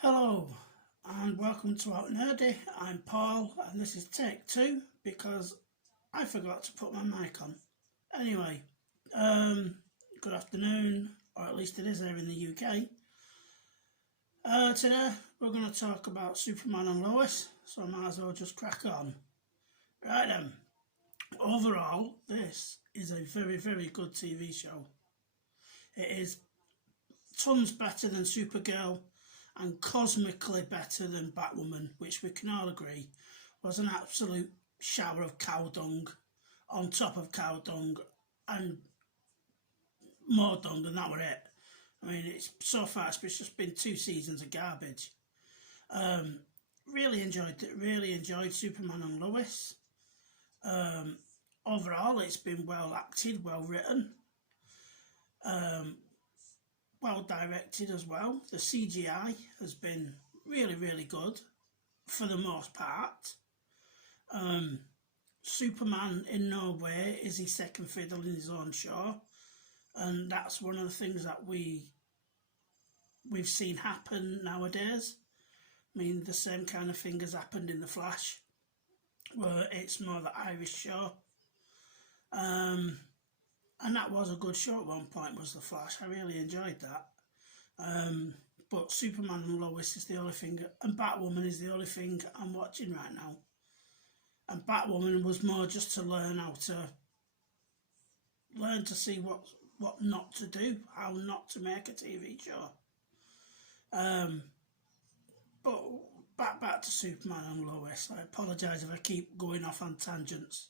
Hello and welcome to Out Nerdy. I'm Paul and this is take 2 because I forgot to put my mic on. Anyway, good afternoon, or at least it is here in the UK. Today we're going to talk about Superman and Lois, so I might as well just crack on. Right then, overall this is a very good TV show. It is tons better than Supergirl and cosmically better than Batwoman, which we can all agree was an absolute shower of cow dung on top of cow dung and more dung, and that were it. I mean, it's so far it's just been 2 seasons of garbage. Really enjoyed it. Really enjoyed Superman and Lois. Overall, it's been well acted, well written. Well directed as well. The CGI has been really good for the most part. Superman in no way is his second fiddle in his own show, and that's one of the things that we've seen happen nowadays. I mean, the same kind of thing has happened in The Flash, where it's more the Irish show. And that was a good show at one point, was The Flash. I really enjoyed that. But Superman and Lois is the only thing, and Batwoman is the only thing I'm watching right now. And Batwoman was more just to learn to see what not to do, how not to make a TV show. But back to Superman and Lois. I apologise if I keep going off on tangents.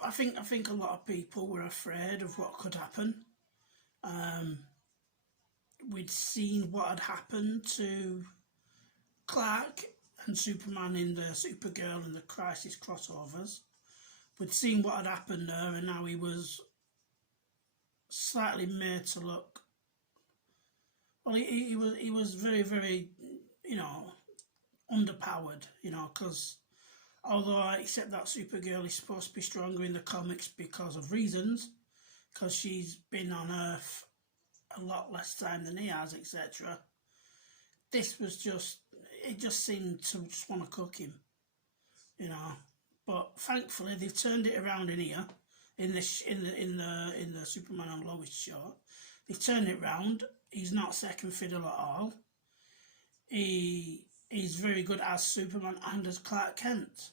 I think a lot of people were afraid of what could happen. We'd seen what had happened to Clark and Superman in the Supergirl and the Crisis crossovers. We'd seen what had happened there, and now he was slightly made to look. Well, he was very, underpowered, because although I accept that Supergirl is supposed to be stronger in the comics because of reasons, because she's been on Earth a lot less time than he has, etc. This was it just seemed to just want to cook him, But thankfully they've turned it around in here, in the Superman and Lois show. They've turned it around. He's not second fiddle at all. He's very good as Superman and as Clark Kent.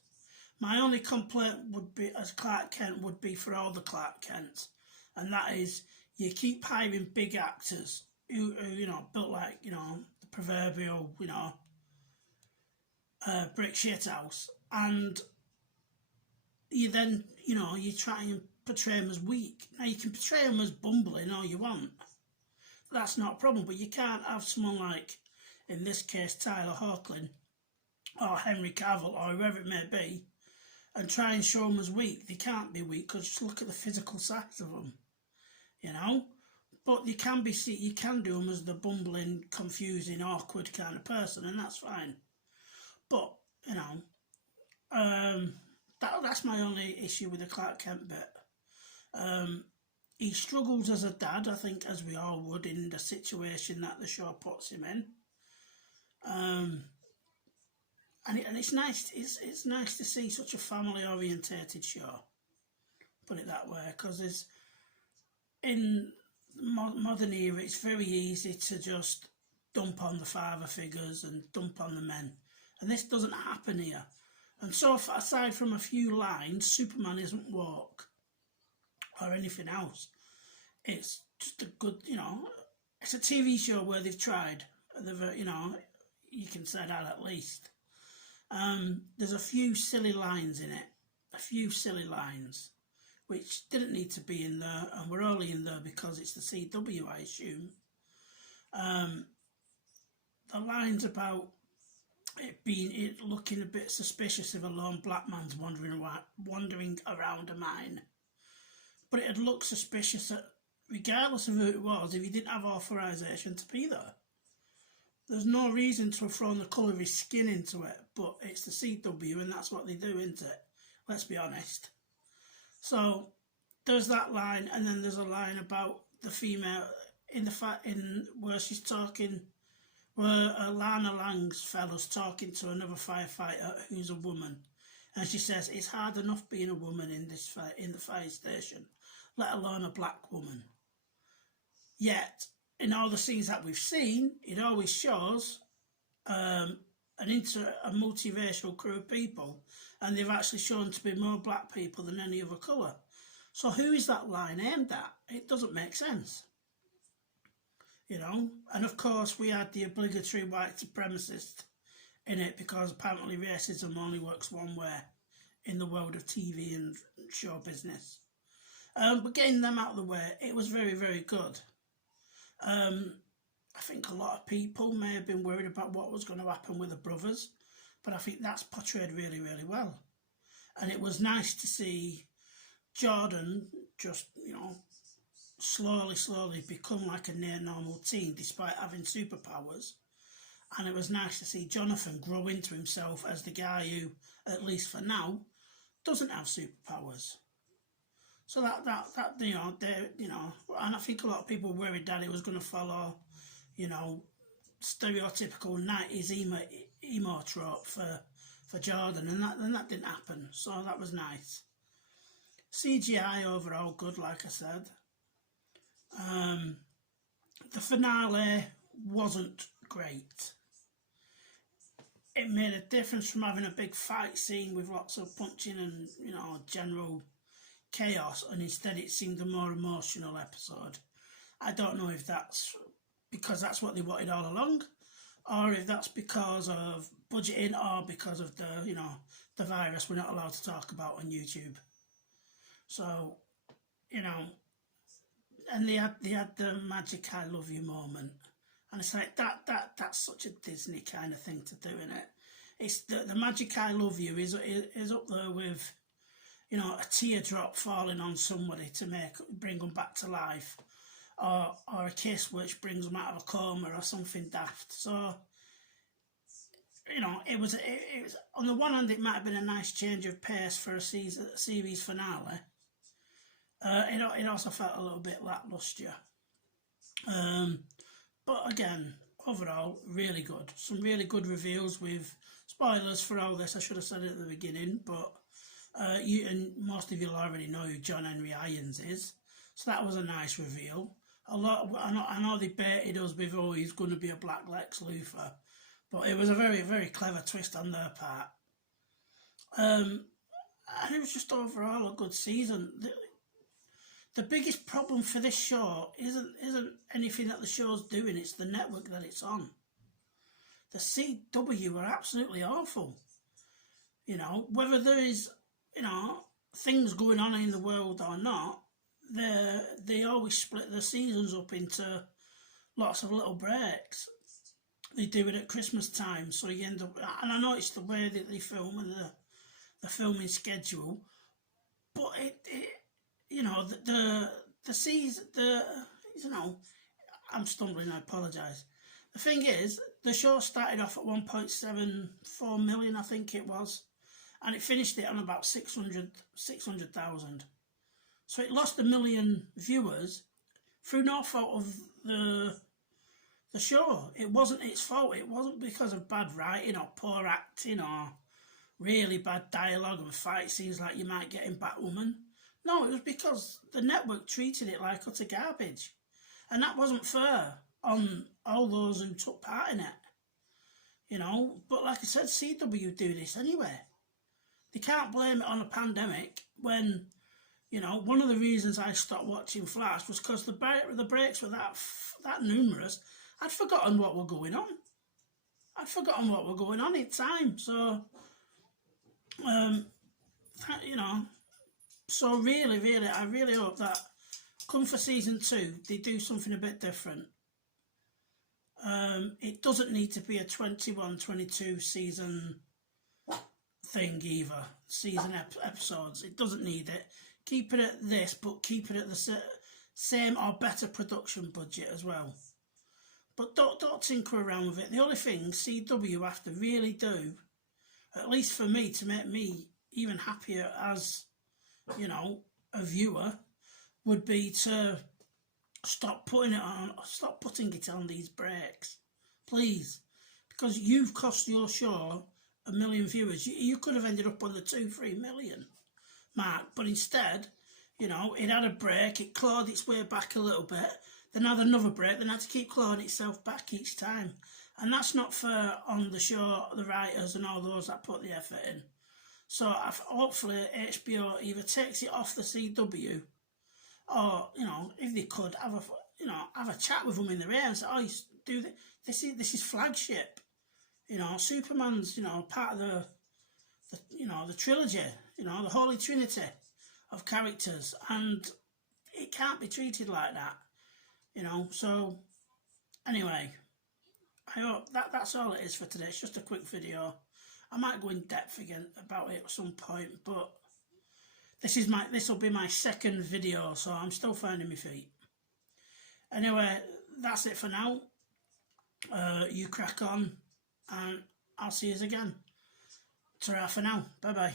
My only complaint would be as Clark Kent would be for all the Clark Kents, and that is you keep hiring big actors who built like the proverbial brick shithouse, and you then you try and portray them as weak. Now you can portray them as bumbling all you want. That's not a problem, but you can't have someone like, in this case, Tyler Hoechlin or Henry Cavill or whoever it may be, and try and show them as weak. They can't be weak because just look at the physical size of them, But you can do them as the bumbling, confusing, awkward kind of person, and that's fine. But that's my only issue with the Clark Kent bit. He struggles as a dad, I think, as we all would in the situation that the show puts him in. And it's nice. It's nice to see such a family-orientated show. Put it that way, because in modern era, it's very easy to just dump on the father figures and dump on the men, and this doesn't happen here. And so, aside from a few lines, Superman isn't woke or anything else. It's just a good, it's a TV show where they've tried. You can say that at least. There's a few silly lines in it, which didn't need to be in there, and were only in there because it's the CW, I assume. The lines about it looking a bit suspicious if a lone black man's wandering around a mine, but it'd look suspicious regardless of who it was if he didn't have authorization to be there. There's no reason to have thrown the colour of his skin into it, but it's the CW and that's what they do, isn't it? Let's be honest. So there's that line, and then there's a line about the female in the fact in where she's talking, where Lana Lang's fella's talking to another firefighter who's a woman, and she says it's hard enough being a woman in this in the fire station, let alone a black woman. Yet in all the scenes that we've seen, it always shows a multiracial crew of people, and they've actually shown to be more black people than any other colour. So who is that line aimed at? It doesn't make sense. You know, and of course we had the obligatory white supremacist in it, because apparently racism only works one way in the world of TV and show business. But getting them out of the way, it was very, very good. I think a lot of people may have been worried about what was going to happen with the brothers, but I think that's portrayed really, really well. And it was nice to see Jordan just, you know, slowly become like a near normal teen despite having superpowers. And it was nice to see Jonathan grow into himself as the guy who, at least for now, doesn't have superpowers. So that you know, and I think a lot of people were worried that it was going to follow, you know, stereotypical 90s emo trope for Jordan, and that didn't happen. So that was nice. CGI overall good, like I said. The finale wasn't great. It made a difference from having a big fight scene with lots of punching and, you know, general chaos, and instead it seemed a more emotional episode. I don't know if that's because that's what they wanted all along, or if that's because of budgeting, or because of the, you know, the virus we're not allowed to talk about on YouTube. So, you know, and they had the magic I love you moment, and it's like that's such a Disney kind of thing to do, isn't it? It's the magic I love you is up there with, you know, a teardrop falling on somebody to bring them back to life, or a kiss which brings them out of a coma, or something daft. So, you know, it was on the one hand it might have been a nice change of pace for a series finale. It also felt a little bit lacklustre. But again, overall, really good. Some really good reveals with spoilers for all this. I should have said it at the beginning, but most of you already know who John Henry Irons is, so that was a nice reveal. I know they baited us with, oh, he's going to be a black Lex Luthor, but it was a very, very clever twist on their part. And it was just overall a good season. The biggest problem for this show isn't anything that the show's doing, it's the network that it's on. The CW are absolutely awful. You know, whether there is, you know, things going on in the world or not, they always split the seasons up into lots of little breaks. They do it at Christmas time, so you end up, and I know it's the way that they film and the filming schedule, but it you know, the season, you know, I'm stumbling, I apologise. The thing is, the show started off at 1.74 million, I think it was, and it finished it on about 600,000. So it lost 1 million viewers through no fault of the show. It wasn't its fault. It wasn't because of bad writing or poor acting or really bad dialogue and fight scenes like you might get in Batwoman. No, it was because the network treated it like utter garbage. And that wasn't fair on all those who took part in it. You know, but like I said, CW do this anyway. They can't blame it on a pandemic when, you know, one of the reasons I stopped watching Flash was because the breaks were that numerous. I'd forgotten what were going on. In time. So, you know, so really, I really hope that come for season 2, they do something a bit different. It doesn't need to be a 21-22 season thing either. Season episodes. It doesn't need it. Keep it at this, but keep it at the same or better production budget as well. But don't tinker around with it. The only thing CW have to really do, at least for me, to make me even happier as, you know, a viewer, would be to stop putting it on these breaks, please, because you've cost your show 1 million viewers. You could have ended up on the 2-3 million mark, but instead, you know, it had a break, it clawed its way back a little bit, then had another break, then had to keep clawing itself back each time. And that's not fair on the show, the writers and all those that put the effort in. So hopefully HBO either takes it off the CW, or, you know, if they could have a chat with them in their ear and say, oh, this is flagship. You know, Superman's, you know, part of the trilogy, you know, the Holy Trinity of characters, and it can't be treated like that, you know. So anyway, I hope that's all it is for today. It's just a quick video. I might go in depth again about it at some point, but this will be my second video, so I'm still finding my feet. Anyway, that's it for now. You crack on, and I'll see you again. Ta-ra for now. Bye bye.